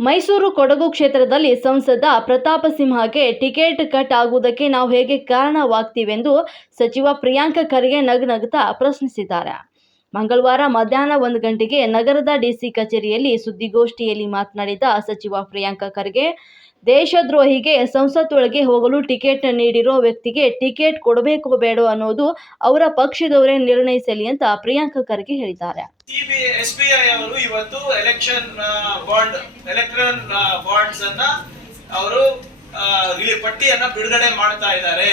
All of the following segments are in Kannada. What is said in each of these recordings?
ಮೈಸೂರು ಕೊಡಗು ಕ್ಷೇತ್ರದಲ್ಲಿ ಸಂಸದ ಪ್ರತಾಪ ಸಿಂಹಗೆ ಟಿಕೆಟ್ ಕಟ್ ಆಗುವುದಕ್ಕೆ ನಾವು ಹೇಗೆ ಕಾರಣವಾಗ್ತೀವೆಂದು ಸಚಿವ ಪ್ರಿಯಾಂಕ ಖರ್ಗೆ ನಗುನಗುತ್ತಾ ಪ್ರಶ್ನಿಸಿದ್ದಾರೆ. ಮಂಗಳವಾರ ಮಧ್ಯಾಹ್ನ ಒಂದು ಗಂಟೆಗೆ ನಗರದ ಡಿಸಿ ಕಚೇರಿಯಲ್ಲಿ ಸುದ್ದಿಗೋಷ್ಠಿಯಲ್ಲಿ ಮಾತನಾಡಿದ ಸಚಿವ ಪ್ರಿಯಾಂಕ ಖರ್ಗೆ ದೇಶದ್ರೋಹಿಗೆ ಸಂಸತ್ತೊಳಗೆ ಹೋಗಲು ಟಿಕೆಟ್ ನೀಡಿರೋ ವ್ಯಕ್ತಿಗೆ ಟಿಕೆಟ್ ಕೊಡಬೇಕು ಬೇಡೋ ಅನ್ನೋದು ಅವರ ಪಕ್ಷದವರೇ ನಿರ್ಣಯಿಸಲಿ ಅಂತ ಪ್ರಿಯಾಂಕ ಖರ್ಗೆ ಹೇಳಿದ್ದಾರೆ. ಎಸ್ ಅವರು ಇವತ್ತು ಎಲೆಕ್ಷನ್ ಬಾಂಡ್ ಎಲೆಕ್ಟ್ರನ್ ಬಾಂಡ್ಸ್ ಅನ್ನ ಅವರು ಪಟ್ಟಿಯನ್ನ ಬಿಡುಗಡೆ ಮಾಡ್ತಾ ಇದ್ದಾರೆ.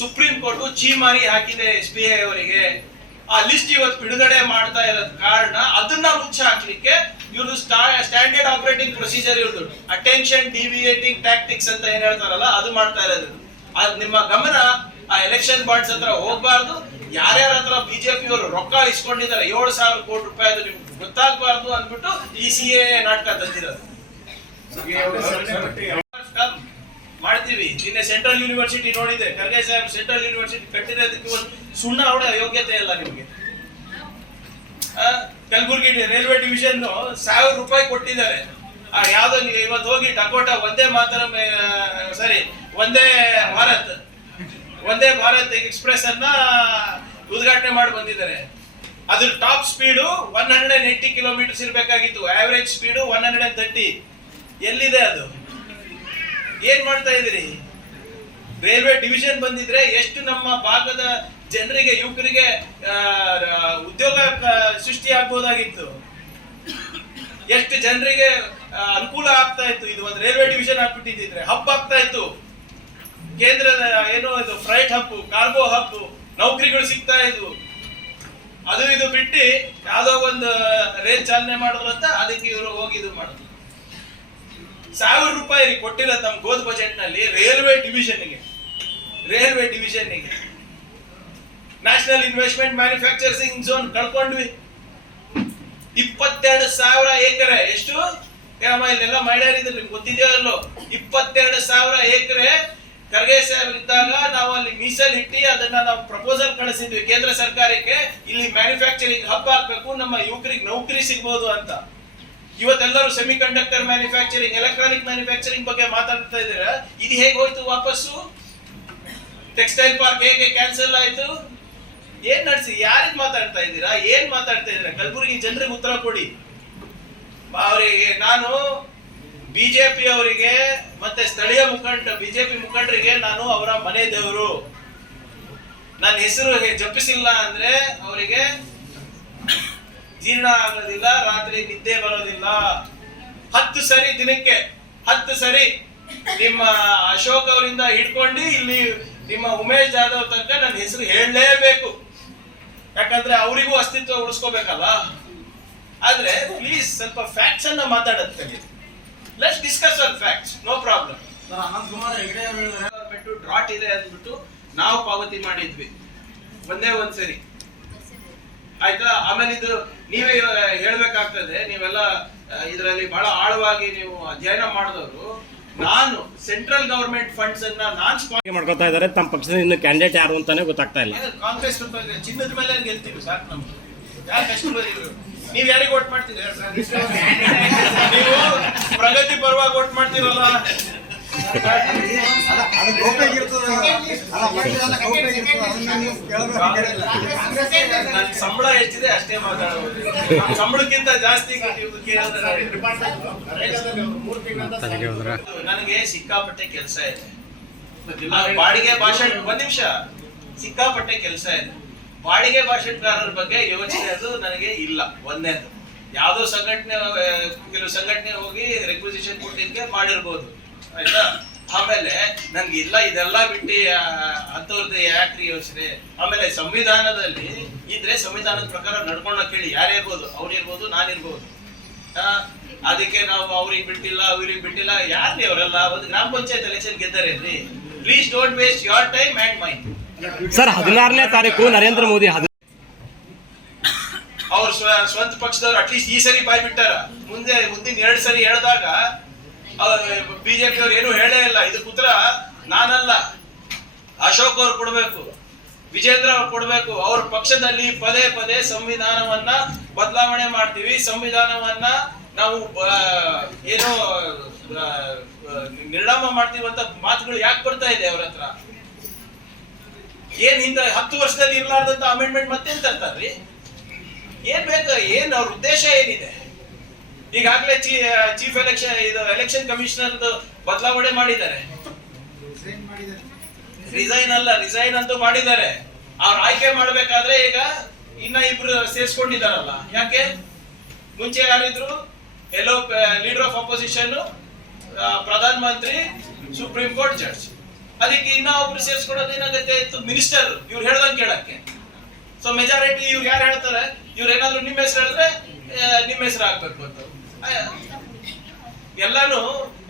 ಸುಪ್ರೀಂ ಕೋರ್ಟ್ ಚೀಮಾರಿ ಹಾಕಿದೆ ಎಸ್ ಬಿ ಐ ಅವರಿಗೆ. ಆ ಲಿಸ್ಟ್ ಇವತ್ತು ಬಿಡುಗಡೆ ಮಾಡ್ತಾ ಇರೋದ್ ಕಾರಣ ಅದನ್ನ ಮುಚ್ಚ ಹಾಕ್ಲಿಕ್ಕೆ ಇವ್ರದ್ದು ಸ್ಟ್ಯಾಂಡರ್ಡ್ ಆಪರೇಟಿಂಗ್ ಪ್ರೊಸೀಜರ್ ಇವ್ರದ್ದು ಅಟೆನ್ಷನ್ ಡಿವಿಯೇಟಿಂಗ್ ಟ್ಯಾಕ್ಟಿಕ್ಸ್ ಅಂತ ಏನ್ ಹೇಳ್ತಾರಲ್ಲ ಅದು ಮಾಡ್ತಾ ಇರೋದು. ಅದ್ ನಿಮ್ಮ ಗಮನ ಆ ಎಲೆಕ್ಷನ್ ಬಾಂಡ್ಸ್ ಹತ್ರ ಹೋಗ್ಬಾರ್ದು. ಯಾರ್ಯಾರ ಹತ್ರ ಬಿಜೆಪಿ ಅವರು ರೊಕ್ಕ ಇಸ್ಕೊಂಡಿದ್ದಾರೆ ಏಳು ಸಾವಿರ ಕೋಟಿ ರೂಪಾಯಿ ಅದು ನಿಮ್ಗೆ ಗೊತ್ತಾಗ್ಬಾರ್ದು ಅಂದ್ಬಿಟ್ಟು ಈ ಸಿ ಎ ನಾಟಕ ತಂದಿರೋದು. ಮಾಡ್ತೀವಿ. ನಿನ್ನೆ ಸೆಂಟ್ರಲ್ ಯೂನಿವರ್ಸಿಟಿ ನೋಡಿದೆ. ಖರ್ಗೆ ಸಾಹೇಬ್ ಸೆಂಟ್ರಲ್ ಯೂನಿವರ್ಸಿಟಿ ಕಟ್ಟಿರೋದಕ್ಕೆ ಒಂದು ಸುಣ್ಣ ಹೊಡೆ ಯೋಗ್ಯತೆ ಇಲ್ಲ ನಿಮ್ಗೆ. ಆ, ಕಲಬುರ್ಗಿ ರೈಲ್ವೆ ಡಿವಿಷನ್ ಸಾವಿರ ರೂಪಾಯಿ ಕೊಟ್ಟಿದ್ದಾರೆ. ಯಾವ್ದೋ ಇವತ್ತು ಹೋಗಿ ಟಕೋಟ ಒಂದೇ ಮಾತ್ರ ಸಾರಿ, ಒಂದೇ ಭಾರತ್ ಒಂದೇ ಭಾರತ್ ಎಕ್ಸ್ಪ್ರೆಸ್ ಅನ್ನ ಉದ್ಘಾಟನೆ ಮಾಡಿ ಬಂದಿದ್ದಾರೆ. ಅದ್ರ top speed one hundred and eighty kilometres ಇರಬೇಕಾಗಿತ್ತು. Average speed one hundred and thirty ಎಲ್ಲಿದೆ ಅದು? ಏನ್ ಮಾಡ್ತಾ ಇದ್ದೀರಿ? ರೈಲ್ವೆ ಡಿವಿಷನ್ ಬಂದಿದ್ರೆ ಎಷ್ಟು ನಮ್ಮ ಭಾಗದ ಜನರಿಗೆ, ಯುವಕರಿಗೆ ಉದ್ಯೋಗ ಸೃಷ್ಟಿ ಆಗ್ಬೋದಾಗಿತ್ತು ಎಷ್ಟು ಜನರಿಗೆ ಅನುಕೂಲ ಆಗ್ತಾ ಇತ್ತು. ಇದು ಒಂದು ರೈಲ್ವೆ ಡಿವಿಷನ್ ಆಗ್ಬಿಟ್ಟಿದ್ರೆ ಹಬ್ ಆಗ್ತಾ ಇತ್ತು. ಕೇಂದ್ರದ, ಏನು ಇದು ಫ್ರೈಟ್ ಹಬ್ ಕಾರ್ಗೋ ಹಬ್ ನೌಕರಿಗಳು ಸಿಗ್ತಾ ಇದ್ವು. ಅದು ಇದು ಬಿಟ್ಟು ಯಾವ್ದೋ ಒಂದು ರೇಲ್ ಚಾಲನೆ ಮಾಡಿದ್ರು ಅಂತ ಅದಕ್ಕೆ ಇವರು ಹೋಗಿ ಇದು ಮಾಡಿದ್ರು. ಸಾವಿರ ರೂಪಾಯಿ ಕೊಟ್ಟಿಲ್ಲ ತಮ್ಮ ಗೋದ್ ಬಜೆಟ್ನಲ್ಲಿ ರೈಲ್ವೆ ಡಿವಿಷನ್ಗೆ ರೈಲ್ವೆ ಡಿವಿಷನ್ಗೆ ನ್ಯಾಷನಲ್ ಇನ್ವೆಸ್ಟ್ಮೆಂಟ್ ಮ್ಯಾನುಫ್ಯಾಕ್ಚರಿಂಗ್ ಝೋನ್ ಕಳ್ಕೊಂಡ್ವಿ. ಇಪ್ಪತ್ತೆರಡು ಸಾವಿರ ಎಕರೆ. ಎಷ್ಟು? ಏಮ್ಮ ಇಲ್ಲೆಲ್ಲ ಮಹಿಳೆಯರಿದ್ರು ನಿಮ್ಗೆ ಗೊತ್ತಿದೆಯೋ ಅಲ್ಲೋ ಇಪ್ಪತ್ತೆರಡು ಸಾವಿರ ಎಕರೆ ಖರ್ಗೆ ಸಾಹೇಬ್ ಇದ್ದಾಗ ನಾವು ಅಲ್ಲಿ ಮೀಸಲ್ ಇಟ್ಟಿ ಅದನ್ನ ನಾವು ಪ್ರಪೋಸಲ್ ಕಳಿಸಿದ್ವಿ ಕೇಂದ್ರ ಸರ್ಕಾರಕ್ಕೆ. ಇಲ್ಲಿ ಮ್ಯಾನುಫ್ಯಾಕ್ಚರಿಂಗ್ ಹಬ್ ಹಾಕ್ಬೇಕು ನಮ್ಮ ಯುವಕರಿಗೆ ನೌಕರಿ ಸಿಗ್ಬೋದು ಅಂತ. ಇವತ್ತೆಲ್ಲರೂ semiconductor manufacturing electronic manufacturing ಬಗ್ಗೆ ಮಾತಾಡ್ತಾ ಇದ್ದೀರಾ? ಇದು ಹೇಗೆ ಹೋಯ್ತು ವಾಪಸ್ಸು? ಟೆಕ್ಸ್ಟೈಲ್ ಪಾರ್ಕ್ ಹೇಗೆ ಕ್ಯಾನ್ಸಲ್ ಆಯ್ತು? ಏನ್ ನಡೆಸಿ? ಯಾರಿಗ್ ಮಾತಾಡ್ತಾ ಇದ್ದೀರಾ? ಏನ್ ಮಾತಾಡ್ತಾ ಇದ್ದೀರಾ? ಕಲಬುರಗಿ ಜನರಿಗೆ ಉತ್ತರ ಕೊಡಿ. ಅವರಿಗೆ ನಾನು ಬಿಜೆಪಿ ಅವರಿಗೆ ಮತ್ತೆ ಸ್ಥಳೀಯ ಮುಖಂಡ, ಬಿಜೆಪಿ ಮುಖಂಡರಿಗೆ ನಾನು ಅವರ ಮನೆ ದೇವರು. ನನ್ನ ಹೆಸರು ಜಪಿಸಿಲ್ಲ ಅಂದ್ರೆ ಅವರಿಗೆ ಜೀರ್ಣ ಆಗೋದಿಲ್ಲ, ರಾತ್ರಿ ನಿದ್ದೆ ಬರೋದಿಲ್ಲ. ಹತ್ತು ಸರಿ ದಿನಕ್ಕೆ, ಹತ್ತು ಸರಿ ನಿಮ್ಮ ಅಶೋಕ್ ಅವರಿಂದ ಹಿಡ್ಕೊಂಡು ಇಲ್ಲಿ ನಿಮ್ಮ ಉಮೇಶ್ ಜಾಧವ್ ತನಕ ನನ್ನ ಹೆಸರು ಹೇಳಲೇಬೇಕು. ಯಾಕಂದ್ರೆ ಅವರಿಗೂ ಅಸ್ತಿತ್ವ ಉಳಿಸ್ಕೋಬೇಕಲ್ಲ? ಆದ್ರೆ ಪ್ಲೀಸ್ ಸ್ವಲ್ಪ ಫ್ಯಾಕ್ಟ್ಸ್ ಅನ್ನ ಮಾತಾಡೋದ್ ಕಲಿ. Let's discuss on facts no problem Anantkumar Hegde ಅವರು ಹೇಳಿದ್ದಾರೆ ಗವರ್ಮೆಂಟ್ ಡ್ರಾಟ್ ಇದೆ ಅಂದ್ಬಿಟ್ಟು ನಾವು ಪಾವತಿ ಮಾಡಿದ್ವಿ. ಒಂದೇ ಒಂದ್ ಸರಿ. ಆಯ್ತಾ? ಆಮೇಲೆ ಇದು ನೀವೇ ಹೇಳ್ಬೇಕಾಗ್ತದೆ, ನೀವೆಲ್ಲ ಇದರಲ್ಲಿ ಬಹಳ ಆಳವಾಗಿ ನೀವು ಅಧ್ಯಯನ ಮಾಡಿದವರು ನಾನು ಸೆಂಟ್ರಲ್ ಗವರ್ಮೆಂಟ್ ಫಂಡ್ಸ್ ಅನ್ನ ನಾನ್ ಮಾಡ್ಕೊತಾ ಇದ್ದಾರೆ. ತಮ್ಮ ಪಕ್ಷದ ಇನ್ನು ಕ್ಯಾಂಡಿಡೇಟ್ ಯಾರು ಅಂತಾನೆ ಗೊತ್ತಾಗ್ತಾ ಇಲ್ಲ. ಕಾಂಗ್ರೆಸ್ ಚಿನ್ನದ ಮೇಲೆ ಗೆಲ್ತೀವಿ ಸರ್ ನಮ್ಗೆ ಯಾರು ನೀವ್ ಯಾರಿಗೆ ವೋಟ್ ಮಾಡ್ತೀರಿ? ನೀವು ಪ್ರಗತಿ ಪರವಾಗಿ ವೋಟ್ ಮಾಡ್ತೀರಲ್ಲ. ಅದು ಗೌಪ್ಯಾಗಿರ್ತದ ಅಲ್ಲ ಪಕ್ಷದ ಗೌಪ್ಯಾಗಿರ್ತದ ಅದನ್ನ ನೀವು ಕೇಳಬೇಕಾಗಿಲ್ಲ ನನ್ ಸಂಬಳ ಎಷ್ಟಿದೆ ಅಷ್ಟೇ ಮಾತಾಡೋದು ಸಂಬಳಕ್ಕಿಂತ ಜಾಸ್ತಿ ನನಗೆ ಸಿಕ್ಕಾಪಟ್ಟೆ ಕೆಲಸ ಇದೆ. ಬಾಡಿಗೆ ಭಾಷಣ ಒಂದ್ ನಿಮಿಷ. ಸಿಕ್ಕಾಪಟ್ಟೆ ಕೆಲಸ ಇದೆ. ಬಾಡಿಗೆ ಭಾಷಣಕಾರರ ಬಗ್ಗೆ ಯೋಚನೆ ಅದು ನನಗೆ ಇಲ್ಲ. ಒಂದೇದು. ಯಾವ್ದೋ ಸಂಘಟನೆ ಕೆಲವು ಸಂಘಟನೆ ಹೋಗಿ ರೆಕ್ವಿಸಿಷನ್ ಕೊಟ್ಟಿದ್ಗೆ ಮಾಡಿರ್ಬೋದು. ಆಯ್ತಾ? ಆಮೇಲೆ ನನ್ಗೆ ಇಲ್ಲ ಇದೆಲ್ಲ ಬಿಟ್ಟು ಅಂತವ್ರದ್ದು ಯಾಕ್ರಿ ಯೋಚನೆ? ಆಮೇಲೆ ಸಂವಿಧಾನದಲ್ಲಿ ಇದ್ರೆ ಸಂವಿಧಾನದ ಪ್ರಕಾರ ನಡ್ಕೊಂಡ ಕೇಳಿ ಯಾರಿರ್ಬೋದು ಅವ್ರಿರ್ಬೋದು ನಾನಿರ್ಬೋದು ಅದಕ್ಕೆ ನಾವು ಅವ್ರಿಗೆ ಬಿಟ್ಟಿಲ್ಲ ಅವ್ರಿಗೆ ಬಿಟ್ಟಿಲ್ಲ ಯಾರ್ರಿ ಅವರೆಲ್ಲ? ಒಂದು ಗ್ರಾಮ panchayat election ಗೆದ್ದಾರೇನ್ರಿ please don't waste your time and mine sir ಹದಿನಾರನೇ ತಾರೀಕು ನರೇಂದ್ರ ಮೋದಿ ಅವ್ರ ಸ್ವ- ಸ್ವಂತ ಪಕ್ಷದವ್ರು ಅಟ್ಲೀಸ್ಟ್ ಈ ಸರಿ ಬಾಯ್ ಬಿಟ್ಟಾರ ಮುಂದೆ ಮುಂದಿನ ಎರಡ್ ಸರಿ ಹೇಳಿದಾಗ ಬಿಜೆಪಿ ಅವ್ರು ಏನು ಹೇಳೇ ಇಲ್ಲ. ಇದು ಪುತ್ರ ನಾನಲ್ಲ. ಅಶೋಕ್ ಅವ್ರು ಕೊಡ್ಬೇಕು. ವಿಜೇಂದ್ರ ಅವ್ರು ಕೊಡ್ಬೇಕು. ಅವ್ರ ಪಕ್ಷದಲ್ಲಿ ಪದೇ ಪದೇ ಸಂವಿಧಾನವನ್ನ ಬದಲಾವಣೆ ಮಾಡ್ತೀವಿ. ಸಂವಿಧಾನವನ್ನ ನಾವು ಏನು ನಿರ್ಣಾಮ ಮಾಡ್ತೀವಿ ಅಂತ ಮಾತುಗಳು ಯಾಕೆ ಬರ್ತಾ ಇದೆ ಅವ್ರ ಹತ್ರ? ಏನ್ ಹಿಂದ ಹತ್ತು ವರ್ಷದಲ್ಲಿ ಇರ್ಲಾರ್ದಂತ ಅಮೆಂಡ್ಮೆಂಟ್ ಮತ್ತೇನ್ ತರ್ತಾರ್ರಿ? ಏನ್ ಬೇಕು? ಏನ್ ಅವ್ರ ಉದ್ದೇಶ ಏನಿದೆ? ಈಗಾಗಲೇ ಚೀಫ್ ಎಲೆಕ್ಷನ್ ಇದು ಎಲೆಕ್ಷನ್ ಕಮಿಷನರ್ ಬದಲಾವಣೆ ಮಾಡಿದ್ದಾರೆ. ರಿಸೈನ್ ಅಲ್ಲ ರಿಸೈನ್ ಅಂತೂ ಮಾಡಿದ್ದಾರೆ. ಅವ್ರು ಆಯ್ಕೆ ಮಾಡಬೇಕಾದ್ರೆ ಈಗ ಇನ್ನ ಇಬ್ರು ಸೇರ್ಸ್ಕೊಂಡಿದಾರಲ್ಲ ಯಾಕೆ? ಮುಂಚೆ ಯಾರಿದ್ರು? ಎಲ್ಲೋ ಲೀಡರ್ ಆಫ್ ಅಪೋಸಿಷನ್ ಪ್ರಧಾನ ಮಂತ್ರಿ ಸುಪ್ರೀಂ ಕೋರ್ಟ್ ಜಡ್ಜ್ ಅದಕ್ಕೆ ಇನ್ನ ಒಬ್ರು ಸೇರ್ಸ್ಕೊಡೋದು ಏನಾಗುತ್ತೆ? ಮಿನಿಸ್ಟರ್ ಇವ್ರು ಹೇಳ್ದಂಗೆ ಕೇಳಕ್ಕೆ. ಸೊ ಮೆಜಾರಿಟಿ ಇವ್ರು ಯಾರು ಹೇಳ್ತಾರೆ? ಇವ್ರು ಏನಾದ್ರು ನಿಮ್ಮ ಹೆಸರು ಹೇಳಿದ್ರೆ ನಿಮ್ಮ ಹೆಸರು ಹಾಕ್ಬೇಕು ಅಂತ. ಎಲ್ಲಾನು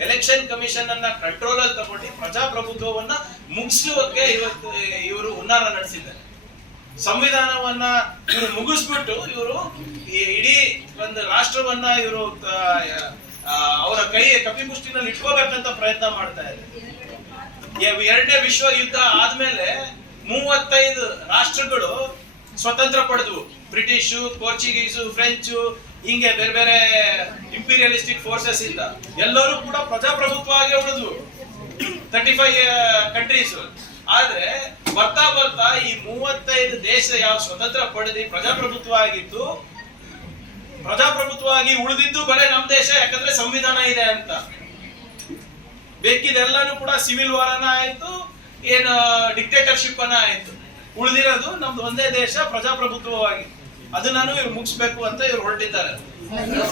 ಎಲೆಕ್ಷನ್ ಕಮಿಷನ್ ಅನ್ನ ಕಂಟ್ರೋಲ್ ಅಲ್ಲಿ ತಗೊಂಡು ಪ್ರಜಾಪ್ರಭುತ್ವವನ್ನ ಮುಗಿಸುವಕ್ಕೆ ಇವತ್ತು ಇವರು ಹುನ್ನಾರ ನಡೆಸಿದ್ದಾರೆ. ಸಂವಿಧಾನವನ್ನ ಇವರು ಮುಗಿಸ್ಬಿಟ್ಟು ಇವರು ಇಡೀ ಒಂದು ರಾಷ್ಟ್ರವನ್ನ ಇವರು ಅವರ ಕೈ ಕಪಿಮುಷ್ಟಿನಲ್ಲಿ ಇಟ್ಕೋಬೇಕಂತ ಪ್ರಯತ್ನ ಮಾಡ್ತಾ ಇದ್ದಾರೆ. ಎರಡನೇ ವಿಶ್ವ ಯುದ್ಧ ಆದ್ಮೇಲೆ ಮೂವತ್ತೈದು ರಾಷ್ಟ್ರಗಳು ಸ್ವತಂತ್ರ ಪಡೆದವು. ಬ್ರಿಟಿಷು, ಪೋರ್ಚುಗೀಸು, ಫ್ರೆಂಚು ಹಿಂಗೆ ಬೇರೆ ಬೇರೆ ಇಂಪೀರಿಯಲಿಸ್ಟಿಕ್ ಫೋರ್ಸಸ್ ಇಂದ ಎಲ್ಲರೂ ಕೂಡ ಪ್ರಜಾಪ್ರಭುತ್ವವಾಗಿ ಉಳಿದ್ವು ತರ್ಟಿ ಫೈವ್ ಕಂಟ್ರೀಸ್ ಆದ್ರೆ ಬರ್ತಾ ಬರ್ತಾ ಈ ಮೂವತ್ತೈದು ದೇಶ ಯಾವ ಸ್ವತಂತ್ರ ಪಡೆದಿ ಪ್ರಜಾಪ್ರಭುತ್ವ ಆಗಿತ್ತು ಪ್ರಜಾಪ್ರಭುತ್ವವಾಗಿ ಉಳಿದಿದ್ದು ಬರೇ ನಮ್ ದೇಶ, ಯಾಕಂದ್ರೆ ಸಂವಿಧಾನ ಇದೆ ಅಂತ. ಬೇಕಿದೆಲ್ಲಾನು ಕೂಡ ಸಿವಿಲ್ ವಾರನ ಆಯ್ತು, ಏನು ಡಿಕ್ಟೇಟರ್ಶಿಪ್ ಅನ್ನ ಆಯ್ತು. ಉಳಿದಿರೋದು ನಮ್ದು ಒಂದೇ ದೇಶ ಪ್ರಜಾಪ್ರಭುತ್ವವಾಗಿ ನಾನು ಇವ್ರು ಮುಗಿಸ್ಬೇಕು ಅಂತ ಇವ್ರು ಹೊರಟಿದ್ದಾರೆ.